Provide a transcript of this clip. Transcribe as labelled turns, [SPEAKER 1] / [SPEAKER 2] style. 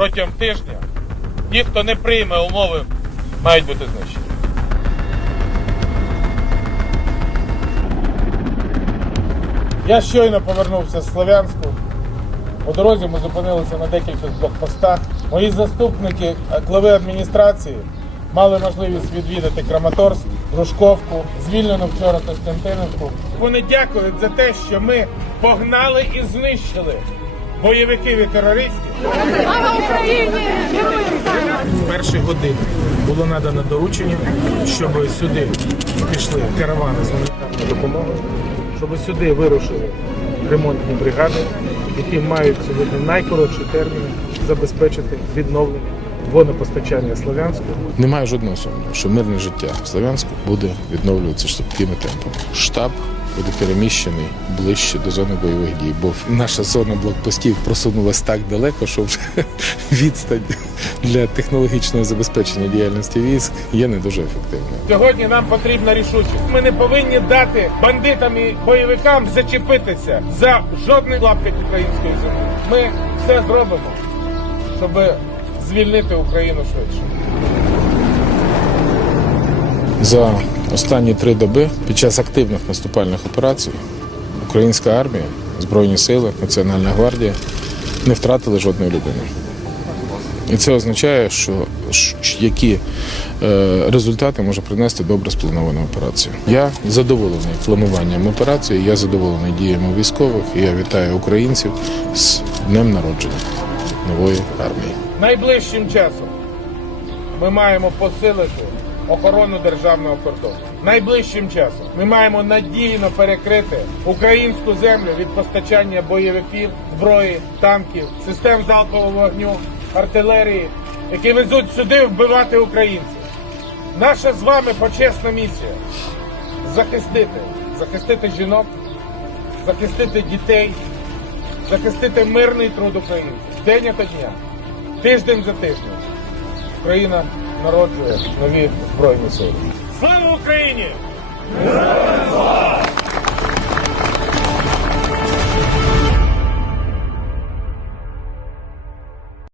[SPEAKER 1] протягом тижня ті, хто не прийме умови, мають бути знищені. Я щойно повернувся з Слов'янську. По дорозі ми зупинилися на декількох блокпостах. Мої заступники е, глави адміністрації мали можливість відвідати Краматорськ, Грушковку, звільнену вчора Костянтинівку. Вони дякують за те, що ми погнали і знищили бойовиків і терористів.
[SPEAKER 2] Слава Україні!
[SPEAKER 1] Першої години було надано доручення, щоб сюди пішли каравани з гуманітарною допомогою, щоб сюди вирушили ремонтні бригади, які мають сьогодні найкоротші терміни забезпечити відновлення водопостачання Слов'янську.
[SPEAKER 3] Немає жодного сумніву, що мирне життя в Слов'янську буде відновлюватися швидкими темпами. Штаб буде переміщений ближче до зони бойових дій, бо наша зона блокпостів просунулася так далеко, що вже відстань для технологічного забезпечення діяльності військ є не дуже ефективною.
[SPEAKER 1] Сьогодні нам потрібна рішучість. Ми не повинні дати бандитам і бойовикам зачепитися за жодний лаптик української землі. Ми все зробимо, щоб звільнити Україну швидше.
[SPEAKER 3] За останні три доби під час активних наступальних операцій українська армія, Збройні сили, Національна гвардія не втратили жодної людини. І це означає, що які е, результати може принести добре спланована операція. Я задоволений плануванням операції, я задоволений діями військових, і я вітаю українців з днем народження нової армії.
[SPEAKER 1] Найближчим часом ми маємо посилити охорону державного кордону. Найближчим часом ми маємо надійно перекрити українську землю від постачання бойовиків, зброї, танків, систем залпового вогню, артилерії, які везуть сюди вбивати українців. Наша з вами почесна місія захистити, захистити жінок, захистити дітей, захистити мирний труд українців день ото дня, тиждень за тижнем. Україна народжує нові збройні сили. Слава Україні! Героям слава!